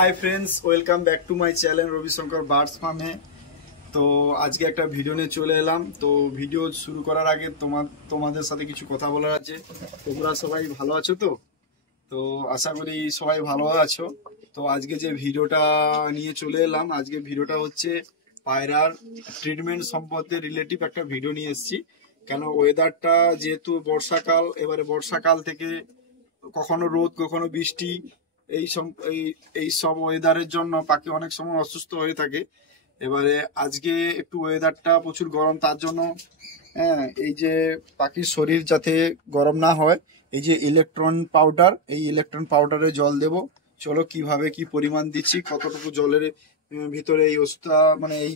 High friends, welcome back to my channel Ravishankar birds ফার্মে। তো আজকে একটা ভিডিও নিয়ে চলে এলাম। তো ভিডিও শুরু করার আগে তোমাদের সাথে কিছু কথা বলার আছে। তোমরা সবাই ভালো আছো তো? তো আশা করি সবাই ভালো আছো। তো আজকে যে ভিডিওটা নিয়ে চলে এলাম, আজকে ভিডিওটা হচ্ছে পায়রার ট্রিটমেন্ট সম্পর্কে রিলেটিভ একটা ভিডিও নিয়ে এসেছি। কেন ওয়েদারটা যেহেতু বর্ষাকাল, এবারে বর্ষাকাল থেকে কখনো রোদ কখনো বৃষ্টি, এই সব ওয়েদারের জন্য পাখি অনেক সময় অসুস্থ হয়ে থাকে। এবারে আজকে একটু ওয়েদারটা প্রচুর গরম, তার জন্য এই যে পাখির শরীর যাতে গরম না হয়, এই যে ইলেকট্রন পাউডারে জল দেব। চলো কিভাবে কি পরিমাণ দিচ্ছি, কতটুকু জলের ভিতরে এই ওষুধটা মানে এই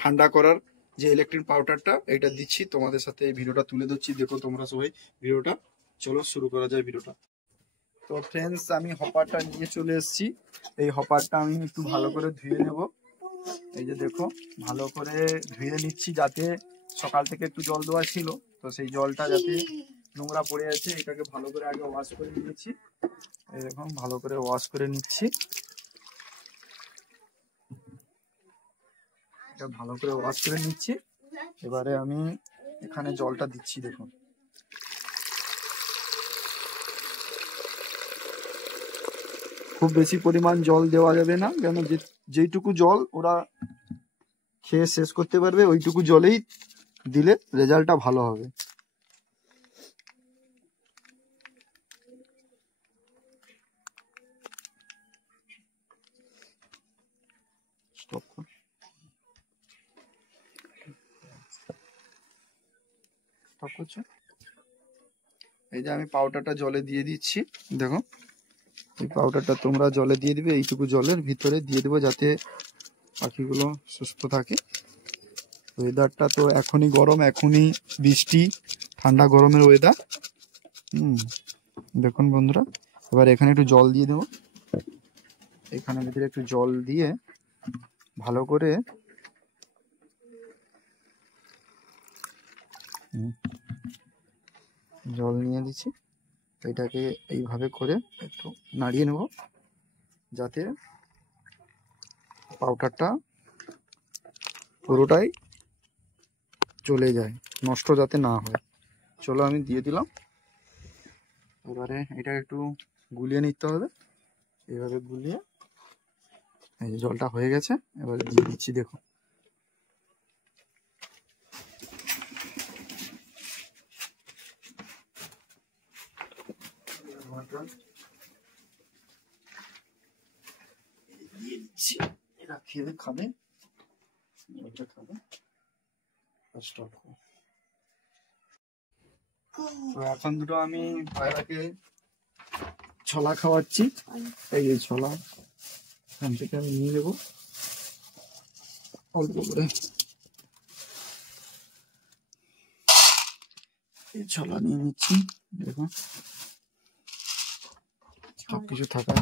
ঠান্ডা করার যে ইলেকট্রন পাউডারটা এটা দিচ্ছি, তোমাদের সাথে এই ভিডিওটা তুলে ধরছি। দেখো তোমরা সবাই ভিডিওটা, চলো শুরু করা যায় ভিডিওটা। তো ফ্রেন্ডস, আমি হপারটা নিয়ে চলে এসেছি। এই হপারটা আমি একটু ভালো করে ধুয়ে নেব। এই যে দেখো, ভালো করে ধুয়ে নিচ্ছি, যাতে সকাল থেকে একটু জল দেওয়া ছিল, তো সেই জলটা যাতে নোংরা পড়ে আছে, এটাকে ভালো করে আগে ওয়াশ করে নিয়েছি। এই দেখো, ভালো করে ওয়াশ করে নিচ্ছি। এটা ভালো করে ওয়াশ করে নিচ্ছি। এবারে আমি এখানে জলটা দিচ্ছি। দেখুন, খুব বেশি পরিমাণ জল দেওয়া যাবে না, কেন যেইটুকু জল ওরা খেয়ে শেষ করতে পারবে ওইটুকু জলেই দিলে রেজাল্টটা ভালো হবে। এই যে আমি পাউডারটা জলে দিয়ে দিচ্ছি। দেখো, এই পাউডারটা তোমরা জলে দিয়ে দিবে, এইটুকু জলের ভিতরে দিয়ে দেবো যাতে পাখিগুলো সুস্থ থাকে। ওয়েদারটা তো এখনই গরম, এখনই বৃষ্টি, ঠান্ডা গরমের ওয়েদার। দেখুন বন্ধুরা, এবার এখানে একটু জল দিয়ে দেবো। এখানে ভিতরে একটু জল দিয়ে ভালো করে জল নিয়ে দিচ্ছি। এটাকে এইভাবে করে একটু নাড়িয়ে নেব, যাতে পাউডারটা পুরোটাই চলে যায়, নষ্ট যাতে না হয়। চলো আমি দিয়ে দিলাম। এবারে এটা একটু গুলিয়ে নিতে হবে। এইভাবে গুলিয়ে, এই যে জলটা হয়ে গেছে, এবারে দিয়ে দিচ্ছি। দেখো, দিয়ে দিচ্ছি। এরা খেয়ে খাবে, জলটা খাবে। তো এখন দুটো আমি পায়রাকে ছলা খাওয়াচ্ছি। এই যে ছলা, এখান থেকে আমি নিয়ে দেবো অল্প করে। এই ছলা নিয়ে নিচ্ছি। দেখো, সবকিছু থাকা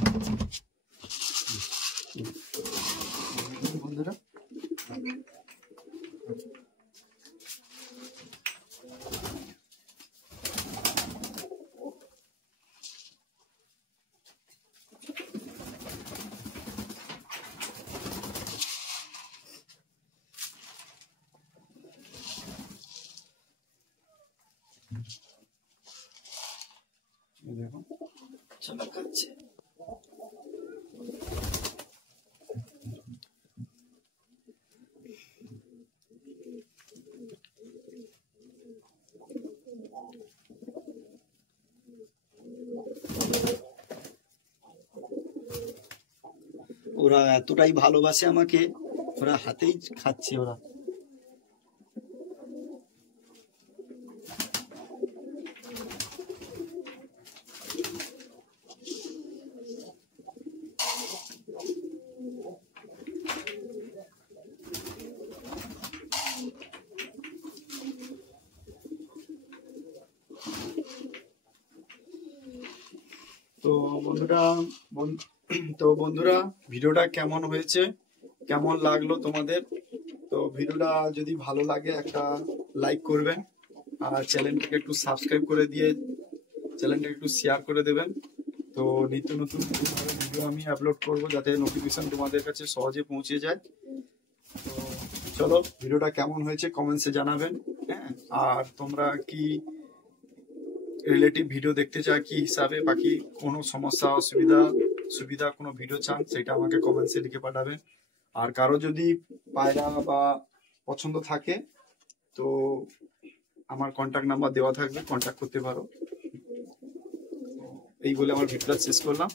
বন্ধুরা। দেখো, ছলা খাচ্ছে। ওরা এতটাই ভালোবাসে আমাকে, ওরা হাতেই খাচ্ছে। ওরা তো বন্ধুরা ভিডিওটা কেমন হয়েছে, কেমন লাগলো তোমাদের? তো ভিডিওটা যদি ভালো লাগে একটা লাইক করবেন, আর চ্যানেলটাকে একটু সাবস্ক্রাইব করে দিয়ে চ্যানেলটাকে একটু শেয়ার করে দেবেন। তো নিত্য নতুন ভিডিও আমি আপলোড করব, যাতে নোটিফিকেশন তোমাদের কাছে সহজে পৌঁছে যায়। তো চলো, ভিডিওটা কেমন হয়েছে কমেন্টসে জানাবেন। হ্যাঁ, আর তোমরা কি রিলেটিভ ভিডিও দেখতে চাও, কি হিসাবে, বাকি কোনো সমস্যা সুবিধা কোনো ভিডিও চান, সেটা আমাকে কমেন্টসে লিখে পাঠাবেন। আর কারো যদি পায়রা বা পছন্দ থাকে তো আমার কন্ট্যাক্ট নাম্বার দেওয়া থাকবে, কন্ট্যাক্ট করতে পারো। এই বলে আমার ভিডিওটা শেষ করলাম।